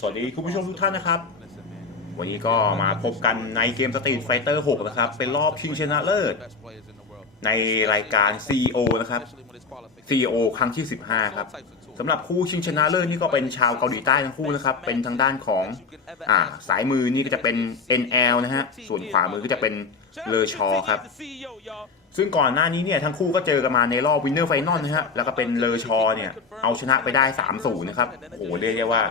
สวัสดีคุณผู้ชมทุกท่านนะครับ วันนี้ก็มาพบกันในเกม Street Fighter 6นะครับ เป็นรอบชิงชนะเลิศ ในรายการ CEO นะครับ CEO ครั้งที่ 15 ครับสำหรับคู่ชิงชนะเลิศนี่ก็เป็นชาวเกาหลีใต้ทั้งคู่นะครับ เป็นทางด้านของอ่าสายมือนี่ก็จะเป็น NL นะฮะ ส่วนขวามือก็จะเป็นเลอชอครับ ซึ่งก่อนหน้านี้เนี่ยทั้งคู่ก็เจอกันมาในรอบวินเนอร์ไฟนอลนะฮะแล้วก็เป็นเลอชอเนี่ยเอาชนะไปได้3-0นะครับโอ้โหเรียกได้ว่า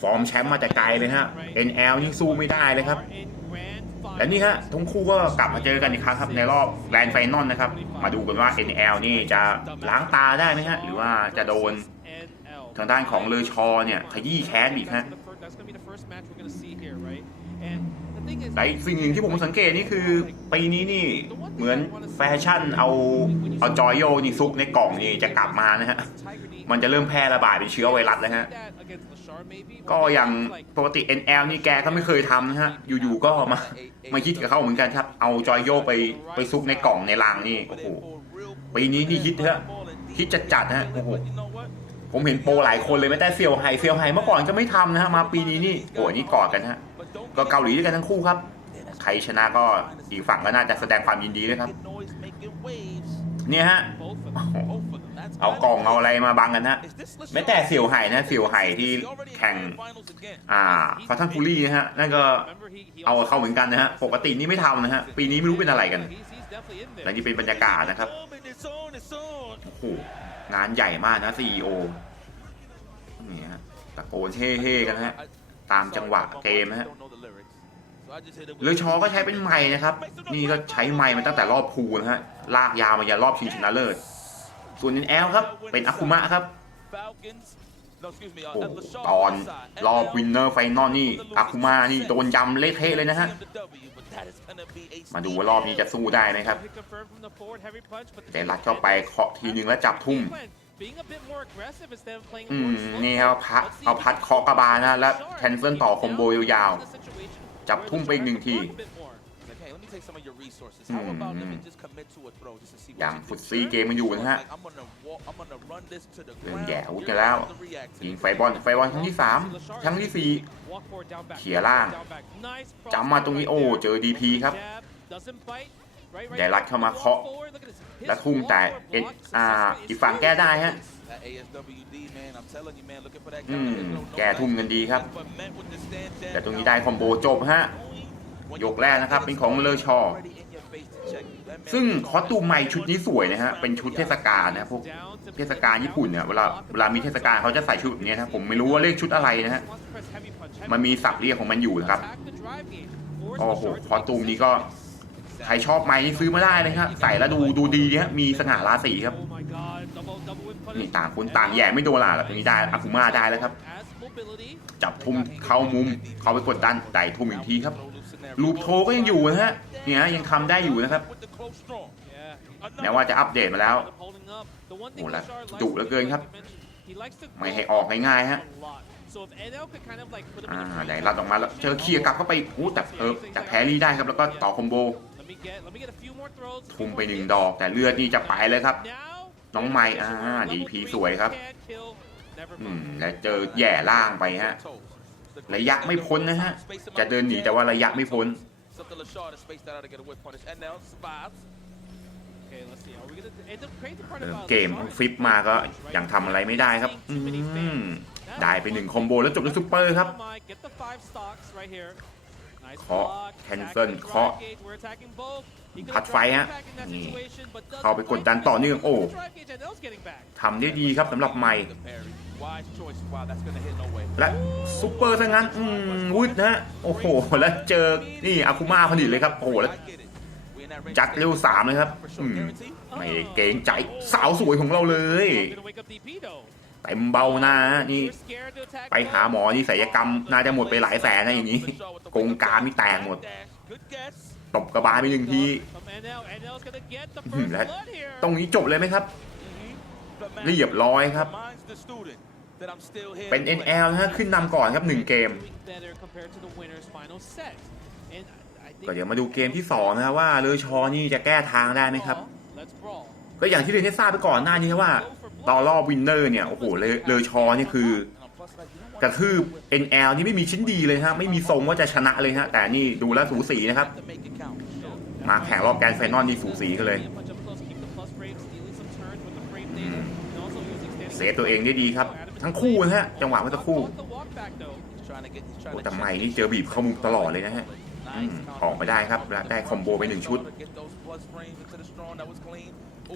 ฟอร์มแชมป์มาแต่ไกลเลยฮะ NL นี่สู้ไม่ได้เลยครับและนี่ฮะทั้งคู่ก็กลับมาเจอกันอีกครั้งครับในรอบแกรนด์ไฟนอลนะครับ มาดูกันว่า NL นี่จะล้างตาได้ไหมฮะหรือว่าจะโดน ทางด้านของเลอชอเนี่ยขยี้แค้นอีกฮะแต่อีกสิ่งหนึ่งที่ผมสังเกตนี่คือปีนี้นี่เหมือนแฟชั่นเอาเอาจอยโยนี่ซุกในกล่องนี่จะกลับมานะฮะ มันจะเริ่มแพร่ระบาดเป็นเชื้อไวรัสแล้วฮะ ก็อย่างปกติ NL นี่แกก็ไม่เคยทำนะฮะ อยู่ๆก็มามาคิดกับเขาเหมือนกันครับ เอาจอยโยไปไปซุกในกล่องในรังนี่โอ้โหปีนี้นี่ฮิตฮะฮิตจัดๆฮะโอ้โห ผมเห็นโปรหลายคนเลยไม่แต่เซียวไฮเซียวไฮเมื่อก่อนก็ไม่ทำนะฮะมาปีนี้นี่โอ้ยนี่กอดกันฮะก็เกาหลีด้วยกันทั้งคู่ครับ ใครชนะก็อีกฝั่งก็น่าจะแสดงความยินดีด้วยครับ เนี่ยฮะ เอากล่องเอาอะไรมาบังกันฮะไม่แต่เสี่ยวไห่นะเสี่ยวไห่ที่แข่งอ่าฟาทันฟูรี่นะฮะนั่นก็เอาเข้าเหมือนกันนะฮะปกตินี่ไม่ทำนะฮะปีนี้ไม่รู้เป็นอะไรกันและนี่เป็นบรรยากาศนะครับโอ้โหงานใหญ่มากนะ CEO นี่ฮะตะโกนเฮ่ๆกันฮะตามจังหวะเกมนะฮะเรือชอก็ใช้เป็นไม้นะครับ นี่ก็ใช้ไม้มาตั้งแต่รอบพูนะฮะลากยาวมายันรอบชิงชนะเลิศ ส่วนนินแอลครับ เป็นอาคุมะครับโอ้โหตอนรอบวินเนอร์ไฟนอลนี่อาคุมะนี่โดนยำเละเทะเลยนะฮะ มาดูว่ารอบนี้จะสู้ได้ไหมครับ แต่รัดเข้าไปเคาะทีนึงแล้วจับทุ่ม อืม นี่ครับพัดเอาพัดเคาะกระบาลนะ แล้วแคนเซิลต่อคอมโบยาวๆ จับทุ่มไปอีกหนึ่งที อย่างฟุตซีเกมมันอยู่นะฮะเริ่มแย่อาวุธกันแล้วยิงไฟบอลไฟบอลครั้งที่สามครั้งที่สี่ เขี่ยล่างจำมาตรงนี้โอ้เจอดีพีครับแดรัดเข้ามาเคาะและทุ่มแต่เอ็นอ่าอีกฝั่งแก้ได้ฮะอืมแก้ทุ่มกันดีครับแต่ตรงนี้ได้คอมโบจบฮะ ยกแรกนะครับ เป็นของเลอชอ ซึ่งคอสตูมใหม่ชุดนี้สวยนะฮะ เป็นชุดเทศกาลนะพวกเทศกาลญี่ปุ่นเนี่ยเวลาเวลามีเทศกาลเขาจะใส่ชุดแบบนี้นะผมไม่รู้ว่าเรียกชุดอะไรนะฮะ มันมีศัพท์เรียกของมันอยู่นะครับ โอ้โหคอสตูมนี้ก็ใครชอบไหมซื้อมาได้เลยครับใส่แล้วดูดูดีฮะมีสง่าราศีครับนี่ต่างคนต่างแย่ไม่โดนหล่ะแบบนี้ได้อาคุมาได้แล้วครับ จับทุ่มเข้ามุม เขาไปกดดันไต่ทุ่มอีกทีครับ ลูปโทก็ยังอยู่นะฮะเนี่ยยังทำได้อยู่นะครับแม้ว่าจะอัปเดตมาแล้วโอ้แล้วดุเหลือเกินครับ ไม่ให้ออกง่ายๆฮะอ่าไหนรัดออกมาแล้วเจอเคลียร์กลับเข้าไปอู้แต่เออแต่แพรรี่ได้ครับแล้วก็ต่อคอมโบทุ่มไปหนึ่งดอก แต่เลือดนี่จะไปเลยครับ น้องไม้อ่าดีพีสวยครับ อืมแล้วเจอแย่ล่างไปฮะ ระยะไม่พ้นนะฮะ จะเดินหนีแต่ว่าระยะไม่พ้นเริ่มเกมฟลิปมาก็ยังทำอะไรไม่ได้ครับอืมได้ไปหนึ่งคอมโบแล้วจบด้วยซุปเปอร์ครับเคาะ cancel เคาะพัดไฟฮะนี่เข้าไปกดดันต่อเนื่องโอ้ทำได้ดีครับสำหรับไมค์ และซุปเปอร์ซะงั้นอืมวุดนะฮะโอ้โห แล้วเจอนี่อาคุมาพอดีเลยครับ โอ้โหแล้วจัดเร็วสามเลยครับอืมไม่เกรงใจสาวสวยของเราเลยเต็มเบาหน้านี่ ไปหาหมอนี่ศัลยกรรม น่าจะหมดไปหลายแสนนะอย่างนี้กงการนี่แตกหมดตบกระบาลไปหนึ่งทีและตรงนี้จบเลยไหมครับ เรียบร้อยครับ เป็น NL นะฮะขึ้นนำก่อนครับหนึ่งเกม ก็เดี๋ยวมาดูเกมที่ 2 นะครับว่าเลอชอนี่จะแก้ทางได้ไหมครับ ก็อย่างที่เรียนให้ทราบไปก่อนหน้านี้ว่าตอนรอบวินเนอร์เนี่ย โอ้โหเลเลอชอนี่คือกระทืบ NL นี่ไม่มีชิ้นดีเลยฮะไม่มีทรงว่าจะชนะเลยฮะแต่นี่ดูแล้วสูสีนะครับ มาแข่งรอบแกรนด์ไฟนอลนี่สูสีกันเลย เซฟตัวเองได้ดีครับ ทั้งคู่นะฮะ จังหวะเมื่อสักครู่โอ้แต่ใหม่นี่เจอบีบเข้ามุมตลอดเลยนะฮะอออกมาได้ครับแล้วได้คอมโบไปหนึ่งชุด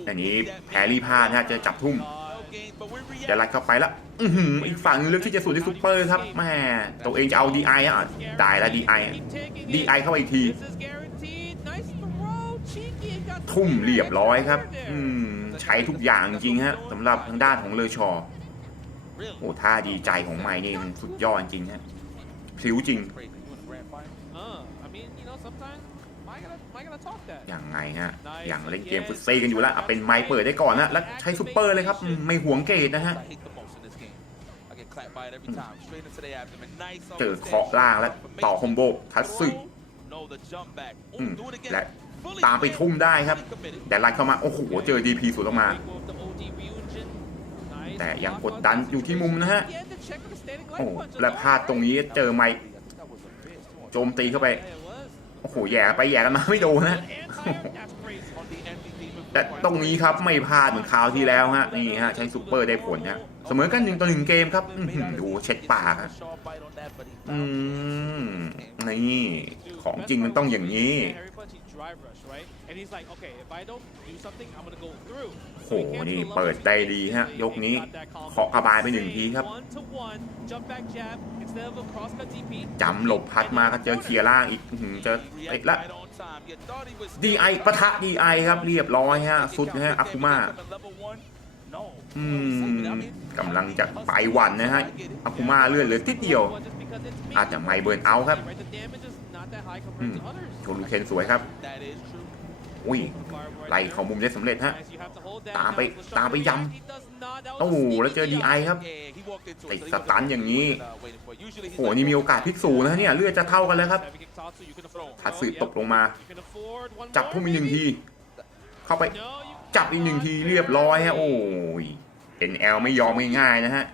อันนี้แพรี่พลาดนะฮะจอจับทุ่มเดี๋ยวไล่เข้าไปแล้วอือหืออีกฝั่งเลือกที่จะสูดที่ซุปเปอร์ครับแม่ตัวเองจะเอา DI อะได้แล้ว DI อะ DI เข้าไปอีกที ทุ่มเรียบร้อยครับ อืมใช้ทุกอย่างจริงฮะสำหรับทางด้านของเลอชอโอ้ท่าดีใจของไมค์นี่มันสุดยอดจริงฮะพลิ้วจริงอย่างไงฮะ อย่างเล่นเกมฟุตซีกันอยู่แล้วอะเป็นไมค์เปิดได้ก่อนนะ แล้วใช้ซุปเปอร์เลยครับ ไม่หวงเกตนะฮะ เจอเคาะล่างแล้วต่อคอมโบทัตสึและ ตามไปทุ่มได้ครับ แต่ไล่เข้ามา โอ้โห เจอ DP สวนออกมา แต่ยังกดดันอยู่ที่มุมนะฮะ โอ้โหและพลาดตรงนี้เจอไมค์โจมตีเข้าไป โอ้โห แย่ไปแย่กันมาไม่โดนนะแต่ตรงนี้ครับไม่พลาดเหมือนคราวที่แล้วฮะนี่ฮะใช้ซุปเปอร์ได้ผลฮะเสมอกันหนึ่งต่อหนึ่งเกมครับอื้อหือดูเช็ดปากอืมนี่ของจริงมันต้องอย่างนี้ โอ้โหนี่เปิดได้ดีฮะ ยกนี้เคาะกระบายไปหนึ่งทีครับ จำหลบพัดมาก็เจอเคลียร์ล่างอีกอื้อหือเจอไอ้ละ DI ปะทะ DI ครับเรียบร้อยฮะ สุดนะฮะอาคุมาอืมกำลังจะไปหวันนะฮะอาคุมาเลื่อนเหลือติดเดียว อาจจะไม่เบิร์นเอาท์ครับอืม โชลูเคนสวยครับ อุ้ยไล่เข้ามุมได้สำเร็จฮะ ตามไปตามไปยำโอ้โหแล้วเจอ DI ครับติดสตันอย่างนี้โอ้โหนี่มีโอกาสพลิกสูนะเนี่ยเลือดจะเท่ากันแล้วครับทัตสึตกลงมา จับทุ่มอีกหนึ่งที เข้าไปจับอีกหนึ่งทีเรียบร้อยฮะโอ้ย NL ไม่ยอมง่ายๆนะฮะ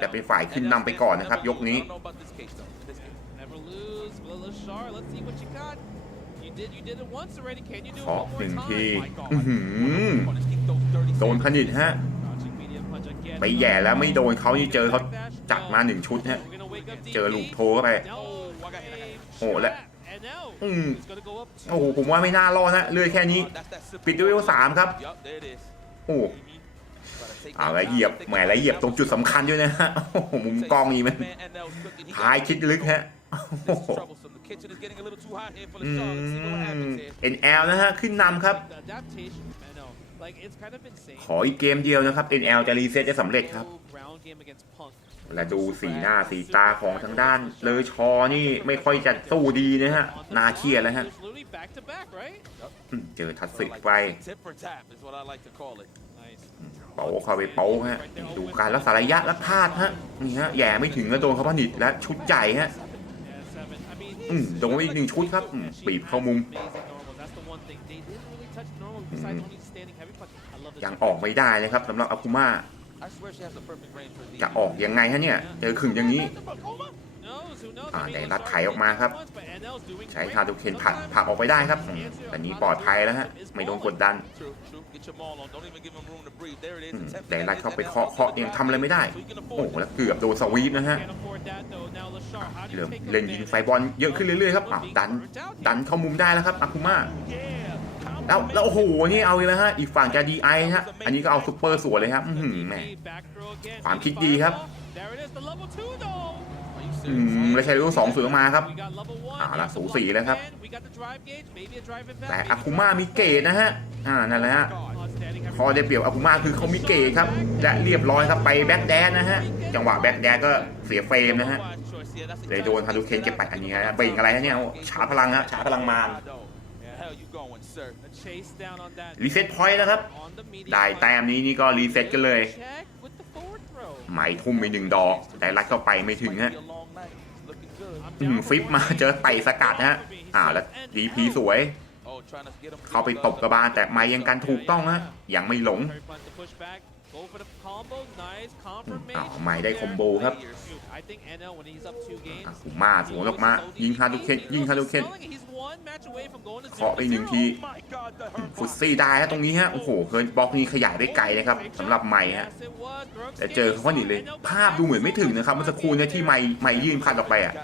แต่เป็นฝ่ายขึ้นนำไปก่อนนะครับ ยกนี้ ขอหนึ่งทีอื้อหือโดนขนิดฮะ ไปแย่แล้วไม่โดนเขานี่เจอเขาจัดมาหนึ่งชุดฮะ เจอลูกโทเข้าไป โอ้และอืมโอ้โหผมว่าไม่น่ารอดนะเลือดแค่นี้ ปิดด้วยเวลสามครับ โอ้เอาแล้วเหยียบแหมแล้วเหยียบตรงจุดสำคัญด้วยนะฮะ โอ้โหมุมกล้องนี่มันพายคิดลึกฮะ โอ้โห อืม NL นะฮะ ขึ้นนำครับ ขออีกเกมเดียวนะครับ NL จะรีเซ็ตจะสำเร็จครับ และดูสีหน้าสีตาของทางด้านเลอชอนี่ไม่ค่อยจะสู้ดีนะฮะ นาเครียดแล้วฮะอืมเจอทัดสึไปโป๊เข้าไปโป๊ฮะ ดูการรักษาระยะและพลาดฮะ นี่ฮะ แย่ไม่ถึงแล้วโดนเขาผนิตและชุดใหญ่ฮะ อืมโดนไปอีกหนึ่งชุดครับอืมบีบเข้ามุมยังออกไม่ได้เลยครับสำหรับอากุมาจะออกยังไงฮะเนี่ยเจอขึงอย่างนี้ อ่าได้รัดไถออกมาครับ ใช้คาดูเคนผลักผลักออกไปได้ครับอืมแต่นี้ปลอดภัยแล้วฮะไม่โดนกดดันอืมแต่รัดเข้าไปเคาะเคาะยังทำอะไรไม่ได้ โอ้แล้วเกือบโดนสวีปนะฮะเริ่มเล่นยิงไฟบอลเยอะขึ้นเรื่อยๆครับอ้าวดันดันเข้ามุมได้แล้วครับอาคุมาแล้วแล้วโอ้โหนี่เอาเลยนะฮะอีกฝั่งจะดีไอฮะอันนี้ก็เอาซุปเปอร์สวยเลยครับอื้อหือแหมความคิดดีครับ อืมแล้วใช้ลูกสองสวยออกมาครับอ่าละสูสีแล้วครับ แต่อาคุมามีเกตนะฮะ อ่า นั่นแหละฮะพอได้เปรียบอาคุมาคือเขามีเกตครับ และเรียบร้อยครับไปแบ็กแดนนะฮะ จังหวะแบ็กแดนก็เสียเฟรมนะฮะเลยโดนฮารุเคนเก็บไปอันนี้ฮะเบ่งอะไรฮะเนี่ยชาร์จพลังฮะชาร์จพลังมารรีเซ็ตพอยต์นะครับ ได้แต้มนี้นี่ก็รีเซ็ตกันเลยไหมทุ่มไปหนึ่งดอก แต่รัดเข้าไปไม่ถึงฮะ อืมฟิปมาเจอไต่สกัดฮะอ่าแล้วดีพีสวย เข้าไปตบกระบาลแต่ไม่ยังกันถูกต้องฮะยังไม่หลง Go for the combo. Nice confirmation. อ้าวไม่ได้คอมโบครับ I think NL when he's up two games. อาคุมาสวนออกมา ยิงฮารุเคนยิงฮารุเคน He's one match away from going to เคาะไปหนึ่งทีฟุตซี่ได้ฮะตรงนี้ฮะโอ้โหเฮิร์นบล็อกนี้ขยายได้ไกลนะครับสำหรับไม้ฮะแต่เจอเขาก็หนีเลย ภาพดูเหมือนไม่ถึงนะครับเมื่อสักครู่เนี่ยที่ไม้ไม้ยื่นพัดออกไปอะ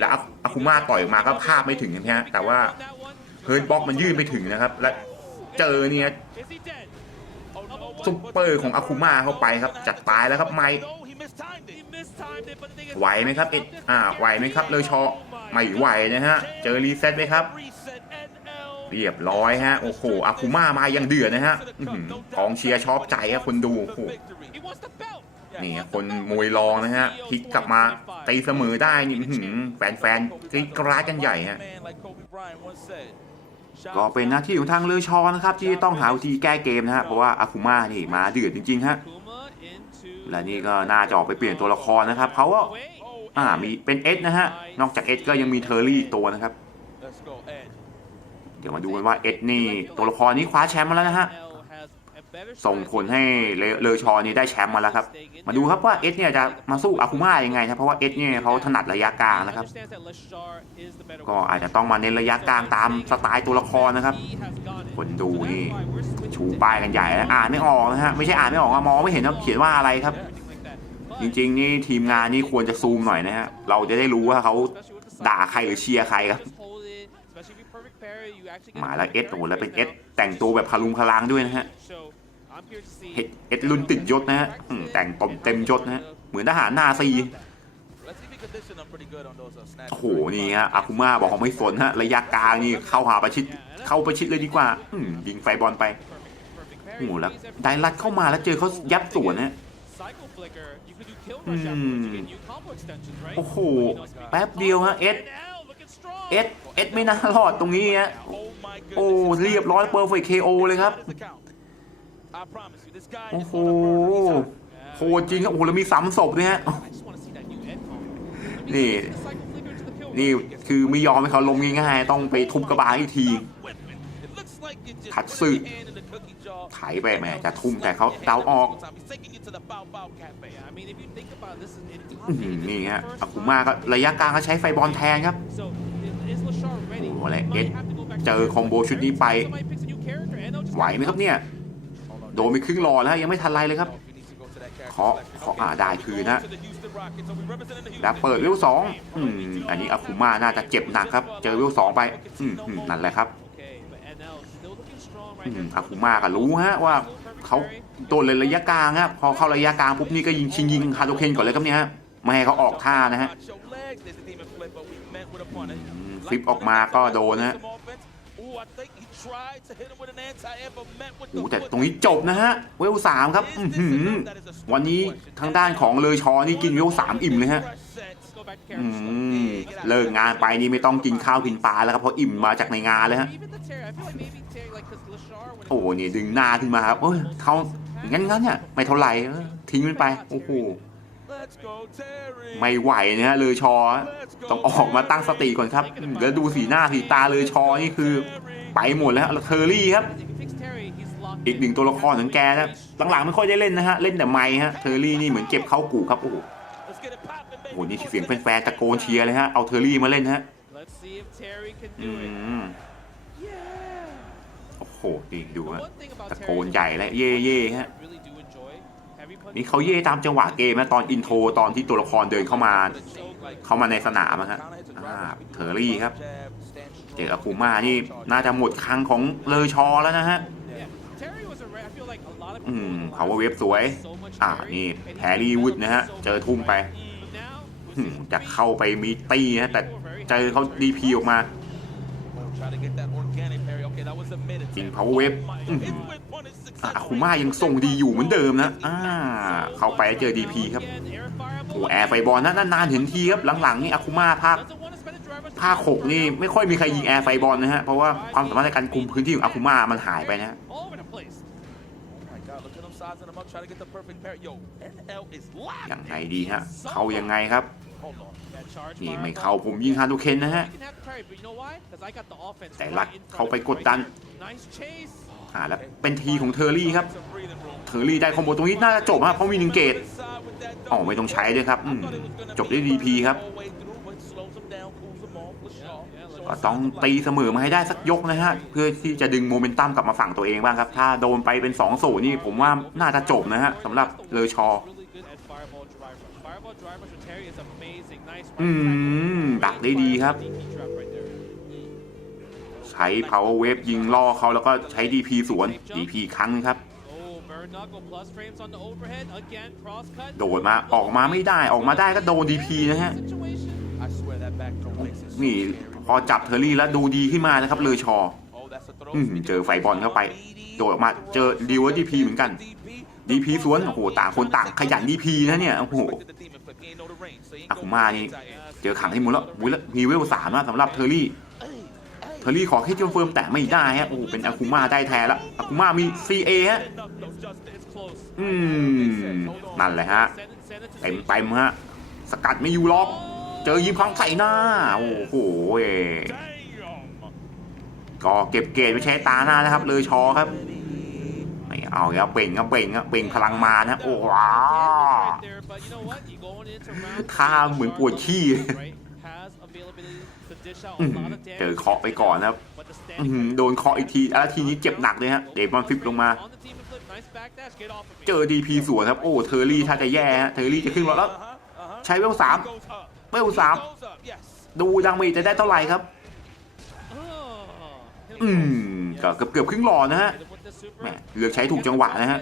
แล้วอาอาคุมาต่อยออกมาก็ภาพไม่ถึงนะฮะแต่ว่าเฮิร์นบล็อกมันยื่นไปถึงนะครับ และเจอเนี่ย ซุปเปอร์ของอาคุมาเข้าไปครับ จัดตายแล้วครับไม้ไหวไหมครับเอ็ดอ่าไหวไหมครับเลยชอไม่ไหวนะฮะ เจอรีเซ็ตไหมครับ เรียบร้อยฮะ โอ้โหอาคุมามายังเดือดนะฮะอื้อหือกองเชียร์ชอบใจฮะคนดูโอ้โหนี่ฮะคนมวยรองนะฮะพลิกกลับมาตีเสมอได้นี่แฟนๆกรี๊ดกราดกันใหญ่ฮะ ก็เป็นหน้าที่ของทางเลือชอนะครับ ที่ต้องหาวิธีแก้เกมนะฮะเพราะว่าอาคุมานี่มาเดือดจริงๆฮะและนี่ก็น่าจะออกไปเปลี่ยนตัวละครนะครับเขาก็อ่ามีเป็นเอสนะฮะนอกจากเอสก็ยังมีเทอร์รี่ตัวนะครับ เดี๋ยวมาดูกันว่าเอสนี่ตัวละครนี้คว้าแชมป์มาแล้วนะฮะ ส่งผลให้เลเลอชอนี่ได้แชมป์มาแล้วครับ มาดูครับว่าเอสเนี่ยจะมาสู้อาคุมายังไงครับเพราะว่าเอสเนี่ยเขาถนัดระยะกลางนะครับ ก็อาจจะต้องมาเน้นระยะกลางตามสไตล์ตัวละครนะครับ คนดูนี่ชูป้ายกันใหญ่นะอ่านไม่ออกนะฮะไม่ใช่อ่านไม่ออกอะมองไม่เห็นว่าเขียนว่าอะไรครับ จริงๆนี่ทีมงานนี่ควรจะซูมหน่อยนะฮะเราจะได้รู้ว่าเขาด่าใครหรือเชียร์ใครครับมาแล้วเอสโอ้โหแล้วเป็นเอสแต่งตัวแบบพลุงพลังด้วยนะฮะ เอ็ดรุ่นติดยศนะฮะแต่งตมเต็มยศนะฮะเหมือนทหารนาซีโอ้โหนี่ฮะอาคุมาบอกเขาไม่สนฮะระยะกลางนี่เข้าหาประชิดเข้าประชิดเลยดีกว่าอืยิงไฟบอลไปโอ้โหแล้วไดรัดเข้ามาแล้วเจอเขายัดสวนนะอืมโอ้โหแป๊บเดียวฮะเอสเอสเอสไม่น่ารอดตรงนี้ฮะโอ้เรียบร้อยเปอร์เฟกเคโอเลยครับ โอ้โหโหดจริงครับโอ้โหแล้วมีซ้ำศพด้วยฮะนี่ นี่คือไม่ยอมให้เขาลงง่ายๆ ต้องไปทุบกระบาลอีกทีทัดสึไถไปแหมจะทุ่มแต่เขาเดาออกอื้อหือนี่ฮะอากุมาก็ระยะกลางเขาใช้ไฟบอลแทนครับโอ้โหโหอะไรอะไรเอ็เอ็ดดเจเจออคคออมมโบโบชุชุดดนี้นี้ไปไป ไหวไหมครับเนี่ย โดนไปครึ่งหลอดแล้วยังไม่ทันไรเลยครับเคาะเคาะอ่าได้คืนนะแล้วเปิดวิวสองอืมอันนี้อาคุมาน่าจะเจ็บหนักครับ เจอวิวสองไปอืมอืมนั่นแหละครับอืมอาคุมาก็รู้ฮะว่าเขาโดนเลยระยะกลางฮะพอเข้าระยะกลางปุ๊บนี่ก็ยิงชิงยิงฮาโดเคนก่อนเลยครับเนี่ยฮะไม่ให้เขาออกท่านะฮะอืมฟลิปออกมาก็โดนนะ โอ้แต่ตรงนี้จบนะฮะ เวลสามครับอื้อหือวันนี้ทางด้านของเลอชอนี่กินเวลสามอิ่มเลยฮะอืมเลิกงานไปนี่ไม่ต้องกินข้าวกินปลาแล้วครับเพราะอิ่มมาจากในงานเลยฮะโอ้โหนี่ดึงหน้าขึ้นมาครับเอ้ยเขางั้นงั้นเนี่ยไม่เท่าไหร่เออทิ้งมันไปโอ้โห ไม่ไหวนะฮะเลยชอ ต้องออกมาตั้งสติก่อนครับอืมแล้วดูสีหน้าสีตาเลยชอนี่คือ ไปหมดแล้วแล้วเทอร์รี่ครับ อีกหนึ่งตัวละครของแกนะหลังๆไม่ค่อยได้เล่นนะฮะ เล่นแต่ไม่ฮะเทอร์รี่นี่เหมือนเก็บเข้ากูครับโอ้โหโอ้โหนี่เสียงแฟนๆตะโกนเชียร์เลยฮะ เอาเทอร์รี่มาเล่นฮะอืมโอ้โหนี่ดูฮะ ตะโกนใหญ่และเย่เย่ฮะ นี่เขาเย่ตามจังหวะเกมนะตอนอินโทรตอนที่ตัวละครเดินเข้ามา เข้ามาในสนามอะฮะอ่าเทอร์รี่ครับ เจออากูมานี่น่าจะหมดครั้งของเลอชอแล้วนะฮะอืมเขาว่าเว็บสวย อ่านี่แฮร์รี่วูดนะฮะ เจอทุ่มไปอืมจะเข้าไปมีตีนะแต่เจอเขาดีพีออกมาจริง power wave อื้อหือ อะอาคุมายังส่งดีอยู่เหมือนเดิมนะอ่าเข้าไปเจอดีพีครับโอ้แอร์ไฟบอลนะนานๆเห็นทีครับหลังๆนี่อาคุมาภาคภาคหกนี่ไม่ค่อยมีใครยิงแอร์ไฟบอลนะฮะเพราะว่าความสามารถในการคุมพื้นที่ของอาคุมามันหายไปนะย่างไรดีฮะ เข้ายังไงครับนี่ไม่เข้าผมยิงฮานุเคนนะฮะ แต่รัดเข้าไปกดดัน อ่าแล้วเป็นทีของเทอร์รี่ครับ เทอร์รี่ได้คอมโบตรงนี้น่าจะจบฮะเพราะมีหนึ่งเกตอ๋อไม่ต้องใช้ด้วยครับจบด้วยดีพีครับก็ต้องตีเสมอมาให้ได้สักยกนะฮะเพื่อที่จะดึงโมเมนตัมกลับมาฝั่งตัวเองบ้างครับ ถ้าโดนไปเป็น2อศูนย์นี่ผมว่าน่าจะจบนะฮะสำหรับเลอชออืมดักได้ดีครับ ช้ power wave ยิงล่อเขาแล้วก็ใช้ DP สวน DP ครั้งนึงครับ โดดมาออกมาไม่ได้ออกมาได้ก็โดน DP นะฮะ นี่พอจับเทอร์รี่แล้วดูดีขึ้นมานะครับเลอชอเจอไฟบอลเข้าไป โดดออกมาเจอดีเวอร์ดีพีเหมือนกันดีพีสวนโอ้โหต่างคนต่างขยันดีพีนะเนี่ยโอ้โหอาคุมานี่เจอขังให้หมดแล้วอุ๊ยแล้วมีเวลสามนะสำหรับเทอร์รี่ เทอร์รี่ขอแค่เจมเฟิร์มแต่ไม่ได้ฮะ โอ้โหเป็นอาคุมาได้แทนแล้วอาคุมามี CA ฮะ อืม นั่นแหละฮะ เต็มเต็มๆฮะ สกัดไม่อยู่ล็อก เจอยิมพังใส่หน้า โอ้โหเว้ยก็เก็บเกรดไปใช้ตาหน้านะครับ เลยชอครับไม่เอาแล้วเป่งครับเป่งครับเป่งพลังมานะ โอ้ว้าท่าเหมือนปวดขี้อื้อหือ เจอเคาะไปก่อนนะครับอื้อหือโดนเคาะอีกทีแล้วทีนี้เจ็บหนักเลยฮะเดมอนฟิปลงมา เจอดีพีสวนครับ โอ้เทอร์รี่ถ้าจะแย่ฮะเทอร์รี่จะขึ้นมาแล้ว ใช้เวลสามเวลสามดูดังมีจะได้เท่าไหร่ครับ อืมก็เกือบเกือบครึ่งหลอดนะฮะแหมเลือกใช้ถูกจังหวะนะฮะ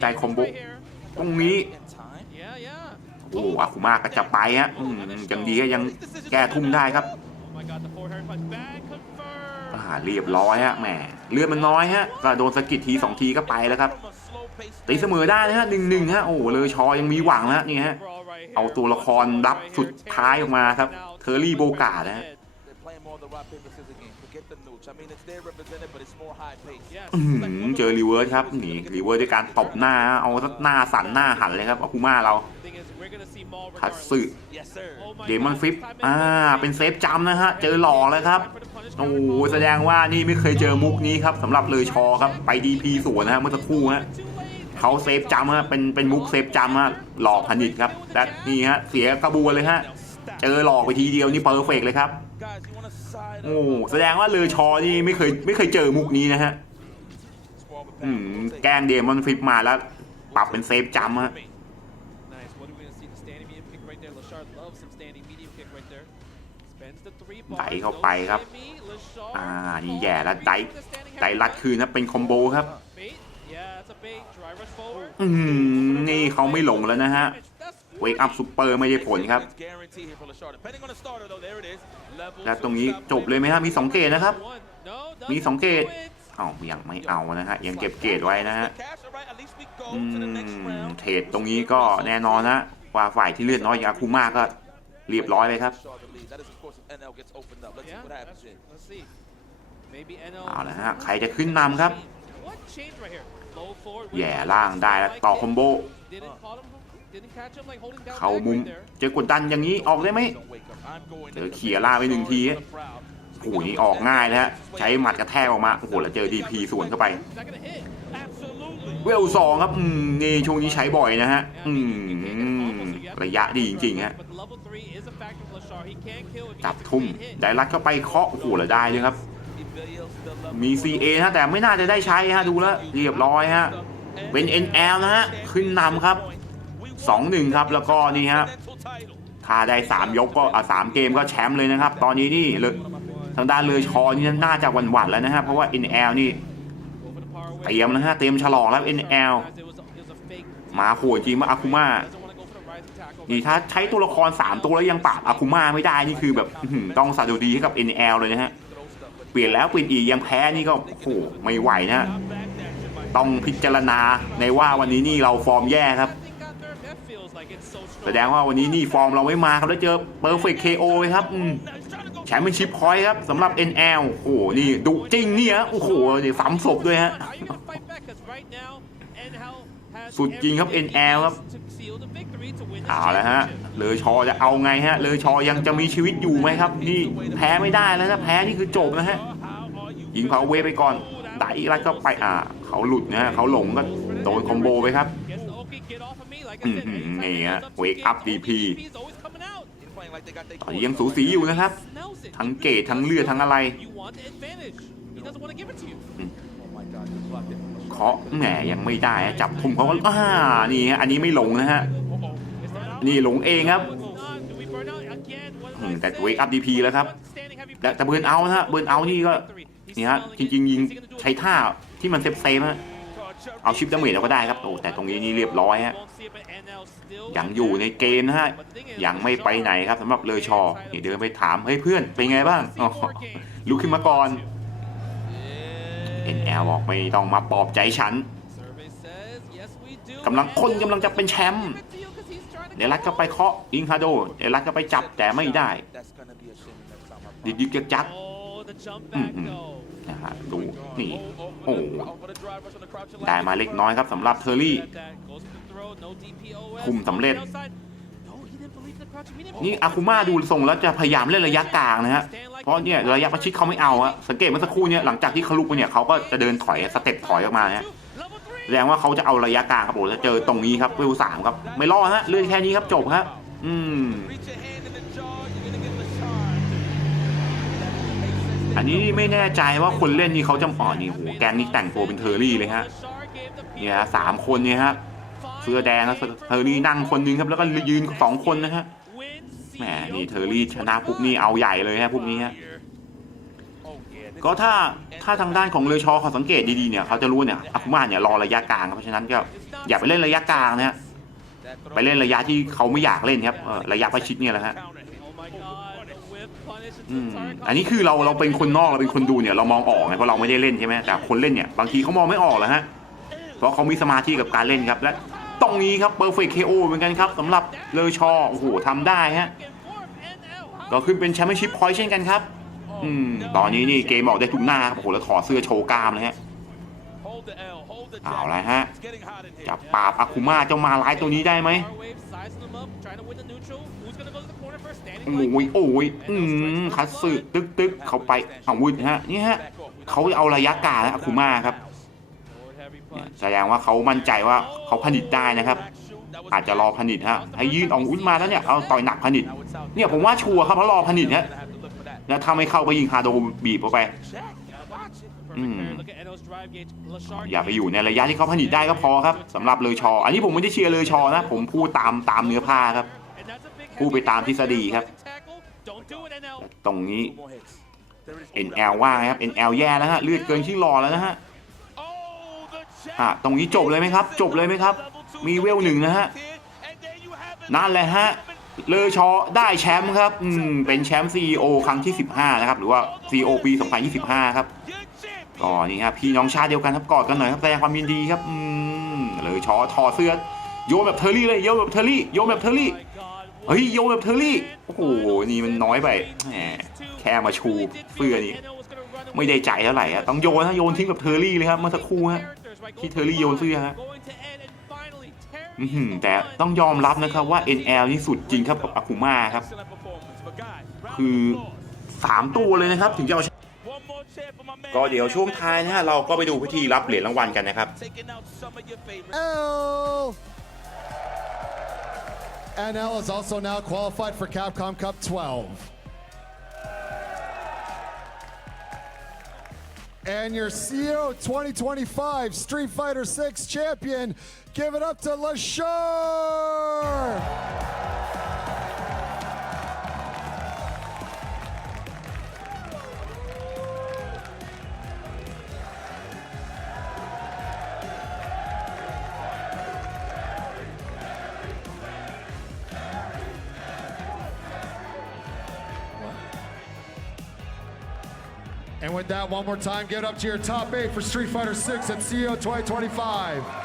ได้คอมโบตรงนี้ โอ้อาคุมาก็จะไปฮะอืมยังดีก็ยังแก้ทุ่มได้ครับอ่าเรียบร้อยฮะแหมเลือดมันน้อยฮะก็โดนสะกิดทีสองทีก็ไปแล้วครับตีเสมอได้นะฮะหนึ่งหนึ่งฮะโอ้เลยชอยังมีหวังนะนี่ฮะเอาตัวละครรับสุดท้ายออกมาครับเทอร์รี่โบกาดนะฮะเจอรีเวิร์สครับหนีรีเวิร์สด้วยการตบหน้าเอาหน้าสันหน้าหันเลยครับอาคุมาเรา คัตสึเดมอนฟิปอ่า เป็นเซฟจำนะฮะ เจอหลอกแล้วครับ โอ้โห แสดงว่านี่ไม่เคยเจอมุกนี้ครับสำหรับเลยชอครับ ไปดีพีสวนนะฮะเมื่อสักครู่ฮะเขาเซฟจำฮะ เป็นเป็นมุกเซฟจำฮะ หลอกพันิดครับและนี่ฮะ เสียกระบวนเลยฮะ เจอหลอกไปทีเดียวนี่เพอร์เฟกเลยครับ โอ้แสดงว่าเลยชอนี่ไม่เคยไม่เคยเจอมุกนี้นะฮะอืมแกล้งเดมอนฟิปมาแล้ว ปรับเป็นเซฟจำฮะ ไดเข้าไปครับ อ่า นี่แย่แล้วไดไดรัดคืนนะเป็นคอมโบครับ อืมนี่เขาไม่หลงแล้วนะฮะเวกอัพซูเปอร์ไม่ได้ผลครับ และตรงนี้จบเลยไหมฮะมีสองเกตนะครับ มีสองเกตเอายังไม่เอานะฮะ ยังเก็บเกตไว้นะฮะอืมเทรดตรงนี้ก็แน่นอนนะว่าฝ่ายที่เลือดน้อยอย่างอาคุมาก็เรียบร้อยเลยครับ เอาละฮะใครจะขึ้นนำครับแย่ล่างได้แล้วต่อคอมโบเข้ามุมเจอกดดันอย่างนี้ออกได้ไหมเจอเขี่ยล่าไปหนึ่งทีฮะโอ้โหนี่ออกง่ายนะฮะ ใช้หมัดกระแทกออกมา โอ้โห แล้วเจอดีพีสวนเข้าไป เวลสองครับ อืม นี่ช่วงนี้ใช้บ่อยนะฮะ อืม ระยะดีจริงๆฮะ จับทุ่ม ได้รัดเข้าไปเคาะโอ้โหแล้วได้เลยครับ มี CA นะแต่ไม่น่าจะได้ใช้ฮะ ดูแล้วเรียบร้อยฮะ เป็น NL นะฮะ ขึ้นนำครับ 2-1 ครับ แล้วก็นี่ฮะ ถ้าได้ 3 ยกก็อะ3เกมก็แชมป์เลยนะครับ ตอนนี้นี่เลยทางด้านเลยชอนี่น่าจะหวั่นๆแล้วนะฮะ เพราะว่า NL นี่ เตรียมนะฮะเตรียมฉลองแล้ว NL มาโหดจริงมาอาคุมานี่ถ้าใช้ตัวละคร 3 ตัวแล้วยังปราบอาคุมาไม่ได้นี่คือแบบต้องสาดุดีให้กับ NL เลยนะฮะ เปลี่ยนแล้วเปลี่ยนอีกยังแพ้นี่ก็โอ้โหไม่ไหวนะฮะต้องพิจารณาในว่าวันนี้นี่เราฟอร์มแย่ครับแสดงว่าวันนี้นี่ฟอร์มเราไม่มาครับแล้วเจอ Perfect KO เลยครับ ชมเปี้ยนชิพพอยครับสำหรับ NL โอ้โหนี่ดุจริงเนี่ยโอ้โหนี่ซ้ำศพด้วยฮะสุดจริงครับ NL ครับเอาแล้วฮะเลอชอจะเอาไงฮะเลอชอยังจะมีชีวิตอยู่ไหมครับ นี่แพ้ไม่ได้แล้วนะแพ้นี่คือจบนะฮะยิงพาเวไปก่อนไดแล้วก็ไปอ่า เขาหลุดนะฮะเขาหลงก็โดนคอมโบไปครับอืมนี่ฮะ comes up to wake the up game, DP DP is always coming out. ตอนนี้ยังสูสีอยู่นะครับ Smells it. ทั้งเกตทั้งเลือดทั้งอะไร You want the advantage. He doesn't want to give it to you. เคาะแหมยังไม่ได้ฮะจับทุ่มเขาก็อ่านี่ฮะอันนี้ไม่หลงนะฮะ Is that out? นี่หลงเองครับ No, it's not. Do we burn out again? What อื did ม I แต่ say? wake up DP แล้วครับ Standing heavy แต่แต่เบิร์นเอาท์นะฮะเบิร์นเอาท์นี่ก็ He's นี่ฮะ smelling จ it. ริงๆยิง Is he gonna do it ใช้ท่าที่มันเซฟเซฟฮะ เอาชิปดาเมจเราก็ได้ครับโอ้แต่ตรงนี้นี่เรียบร้อยฮะ Won't see it, but NL still ยังอยู่ในเกมนะฮะ But the thing is, ยังไม่ไปไหนครับสำหรับเลอชอนี่เดินไปถามเฮ้ยเพื่อนเป็นไงบ้างอ๋อลุกขึ้นมาก่อน NL บอกไม่ต้องมาปลอบใจฉัน Survey says, yes, we do. กำลังคนกำลังจะเป็นแชมป์ Give it to you 'cause he's trying to เดลัดก็ไปเคาะยิงคาโดเดลัดก็ไปจับแต่ไม่ได้ดิดยึกยักยัก นะฮะดูนี่โอ้ได้มาเล็กน้อยครับสำหรับเทอร์รี่คุมสำเร็จ นี่อาคุมาดูทรงแล้วจะพยายามเล่นระยะกลางนะฮะเพราะเนี่ยระยะประชิดเขาไม่เอาอะสังเกตเมื่อสักครู่เนี่ยหลังจากที่เขาลุกไปเนี่ยเขาก็จะเดินถอยสเต็ปถอยออกมาฮะแสดงว่าเขาจะเอาระยะกลางครับโอ้จะเจอตรงนี้ครับเวลสามครับ ไม่รอดฮะเลื่อนแค่นี้ครับจบครับอืม อันนี้ไม่แน่ใจว่าคนเล่นนี่เขาจะอ๋อนี่โหแกงนี่แต่งตัวเป็นเทอร์รี่เลยฮะเนี่ยฮะสามคนเนี่ยฮะเสื้อแดงแล้วเทอร์รี่นั่งคนนึงครับแล้วก็ยืนสองคนนะฮะแหมนี่เทอร์รี่ชนะปุ๊บนี่เอาใหญ่เลยฮะพวกนี้ฮะก็ถ้าถ้าทางด้านของเลอชอเขาสังเกตดีๆเนี่ยเขาจะรู้เนี่ยอาคุมาเนี่ยรอระยะกลางเพราะฉะนั้นก็อย่าไปเล่นระยะกลางนะฮะไปเล่นระยะที่เขาไม่อยากเล่นครับระยะประชิดเนี่ยแหละฮะ อืมอันนี้คือเราเราเป็นคนนอกเราเป็นคนดูเนี่ยเรามองออกไงเพราะเราไม่ได้เล่นใช่ไหมแต่คนเล่นเนี่ยบางทีเขามองไม่ออกแล้วฮะเพราะเขามีสมาธิกับการเล่นครับและตรงนี้ครับเ e อร์เฟ t เคโอเหมือนกันครับสำหรับเลอชอโอ้โหทำได้ฮะก็ขึ้นเป็นแชมเปี้ยนชิพพอยต์เช่นกันครับอืมตอนนี้นี่เกมออกได้ทุกหน้าครับโอ้โหแล้วถอดเสื้อโชว์กล้ามเลยฮะ เอาละฮะจับปราบอาคุมาเจ้ามาร้ายตัวนี้ได้ไหม Power wave sizing them up, trying to win the neutral. Who's gonna go to the corner first? Standing โอ้ like ยโอ้ยอืมคัตสึตึกตึกเข้าไปเอาวุธฮะนี่ฮะเขาเอาระยะกลางนะอาคุมาครับ forward heavy เนี่ย punch. แสดงว่าเขามั่นใจว่าเขาผลิตได้นะครับ อาจจะรอผลิตฮะให้ยื่นออกวุธมาแล้วเนี่ยเอาต่อยหนักผลิตเนี่ยผมว่าชัวร์ครับเพราะรอผลิตฮะแล้วถ้าไม่เข้าไปยิงคาโดบีบเข้าไป อย่าไปอยู่ในระยะที่เขาผลิตได้ก็พอครับสำหรับเลอชอ อันนี้ผมไม่ได้เชียร์เลอชอนะ ผมพูดตามตามเนื้อผ้าครับ And that's a big พูดไป heavy ตาม right ทฤษฎี there. ครับ Tackle. Don't do it, NL. ตรงนี้ NL ว่าไงครับ NL แย่แล้วฮะเลือดเกินที่รอแล้วนะฮะอะตรงนี้จบเลยไหมครับ จบเลยไหมครับ มีเวลหนึ่งนะฮะนั่นแหละฮะเลอชอได้แชมป์ครับ อืม เป็นแชมป์ CEO ครั้งที่ 15 นะครับ หรือว่า CEO ปี 2025 ครับ ก็นี่ครับพี่น้องชาติเดียวกันครับกอดกันหน่อยครับแสดงความยินดีครับอืมเลอชอถอดเสื้อโยนแบบเทอร์รี่เลยโยนแบบเทอร์รี่โยนแบบเทอร์รี่เฮ้ยโยนแบบเทอร์รี่โอ้โหนี่มันน้อยไปแหมแค่มาชูเสื้อนี่ไม่ได้ใจเท่าไหร่อะต้องโยนฮะโยนทิ้งแบบเทอร์รี่เลยครับเมื่อสักครู่ฮะที่เทอร์รี่โยนเสื้อฮะอื้อหือแต่ต้องยอมรับนะครับว่า NL นี่สุดจริงครับกับอาคุมาครับ คือ 3 ตัวเลยนะครับ ถึงจะเอาชนะ ก็เดี๋ยวช่วงท้ายนะฮะเราก็ไปดูพิธีรับเหรียญรางวัลกันนะครับ L. NL is also now qualified for Capcom Cup 12. And your CEO 2025 Street Fighter 6 champion, give it up to Lashar! That, one more time, give it up to your top eight for Street Fighter 6 at CEO 2025.